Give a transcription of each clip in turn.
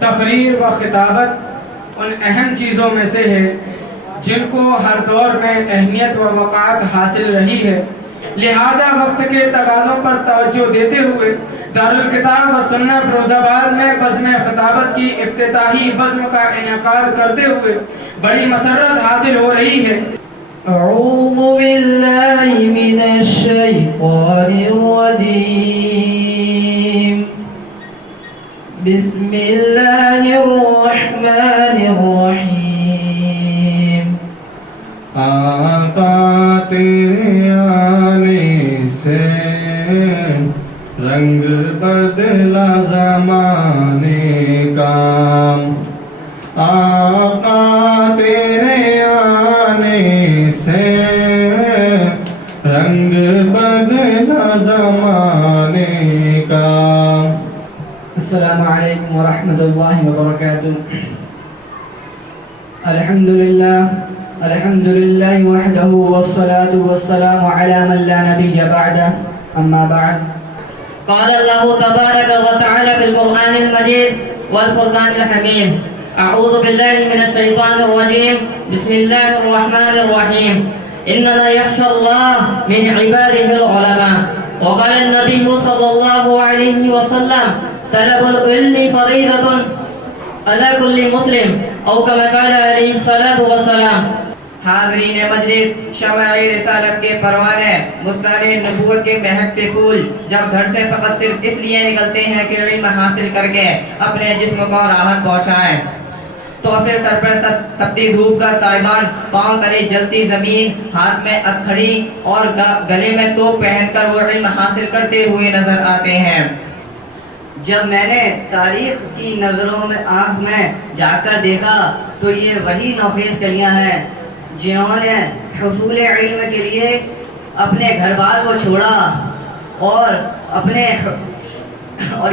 تقریر و خطابت ان اہم چیزوں میں سے ہے جن کو ہر دور میں اہمیت و وقعت حاصل رہی ہے، لہذا وقت کے تقاضوں پر توجہ دیتے ہوئے دارالکتاب و سنہ فیروز آباد میں بزم خطابت کی افتتاحی بزم کا انعقاد کرتے ہوئے بڑی مسرت حاصل ہو رہی ہے۔ اعوذ باللہ من الشیطان الرجیم، بسم اللہ الرحمن الرحیم۔ آقا تیرے آنے سے رنگ بدلا زمانے کا، آقا تیرے آنے سے رنگ بدلا زمانے کا۔ السلام علیکم ورحمۃ اللہ وبرکاتہ۔ الحمد للہ وحدہ والصلاة والسلام علی من لا نبی بعدہ، اما بعد۔ قال الله تبارك وتعالى في القرآن المجيد والفرقان الحميد: أعوذ بالله من الشيطان الرجيم، بسم الله الرحمن الرحيم، إنما يخشى الله من عباده العلماء. وقال النبي صلى الله عليه وسلم: طلب العلم فريضة على كل مسلم، أو كما قال عليه الصلاة والسلام۔ حاضرین مجلس، شمع رسالت کے پروانے، مستار نبوت کے مہکتے پھول جب گھر سے فقط صرف اس لیے نکلتے ہیں کہ علم حاصل کر کے اپنے جسم کو راحت پہنچائیں، تو پھر سر پر تپتی دھوپ کا سائبان، پاؤں تلے جلتی زمین، ہاتھ میں اکھڑی اور گلے میں توپ پہن کر وہ علم حاصل کرتے ہوئے نظر آتے ہیں۔ جب میں نے تاریخ کی نظروں میں آنکھ میں جا کر دیکھا تو یہ وہی نوخیز کلیاں ہیں جنہوں نے حصول علم کے لیے اپنے گھر بار کو چھوڑا، اور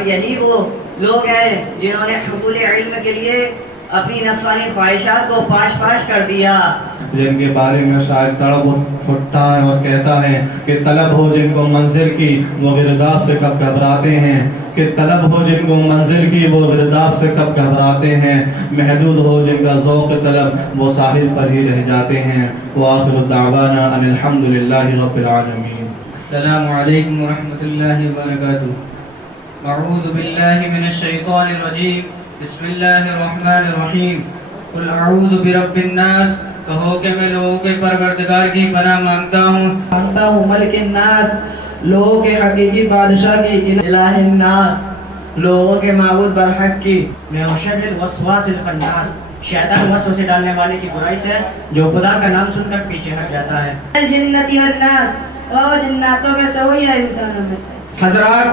یہی وہ لوگ ہیں جنہوں نے حصول علم کے لیے اپنی نفسانی خواہشات کو پاش پاش کر دیا، جن کے بارے میں شاعر تڑپ اٹھتا ہے اور کہتا ہے کہ طلب ہو جن کو منزل کی وہ گرداب سے کب گھبراتے ہیں، کہ طلب ہو جن کو منزل کی وہ گرداب سے کب گھبراتے ہیں، محدود ہو جن کا ذوق طلب وہ ساحل پر ہی رہ جاتے ہیں۔ وآخر دعوانا ان الحمد للہ رب العالمین۔ السلام علیکم ورحمۃ اللہ وبرکاتہ۔ اعوذ باللہ من الشیطان الرجیم، بسم اللہ الرحمن الرحیم۔ قل اعوذ برب الناس، کہو کہ میں لوگوں کے پروردگار کی پناہ مانگتا ہوں، ملک الناس، لوگوں کے حقیقی بادشاہ کی، الہ الناس، لوگوں کے معبود برحق کی، میں شر الوسواس الخناس، شیطان وسوسے ڈالنے والے کی برائی سے جو خدا کا نام سن کر پیچھے ہٹ جاتا ہے۔ الجنت والناس، وہ جناتوں میں سے ہوئی ہے انسانوں میں سے۔ حضرات،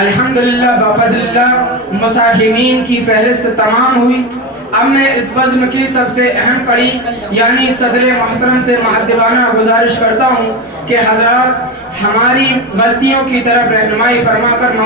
الحمدللہ بفضل اللہ مساہمین کی فہرست تمام ہوئی۔ اب میں اس بزم کی سب سے اہم کڑی یعنی صدر محترم سے مؤدبانہ گزارش کرتا ہوں کہ حضرات ہماری غلطیوں کی طرف رہنمائی فرما کر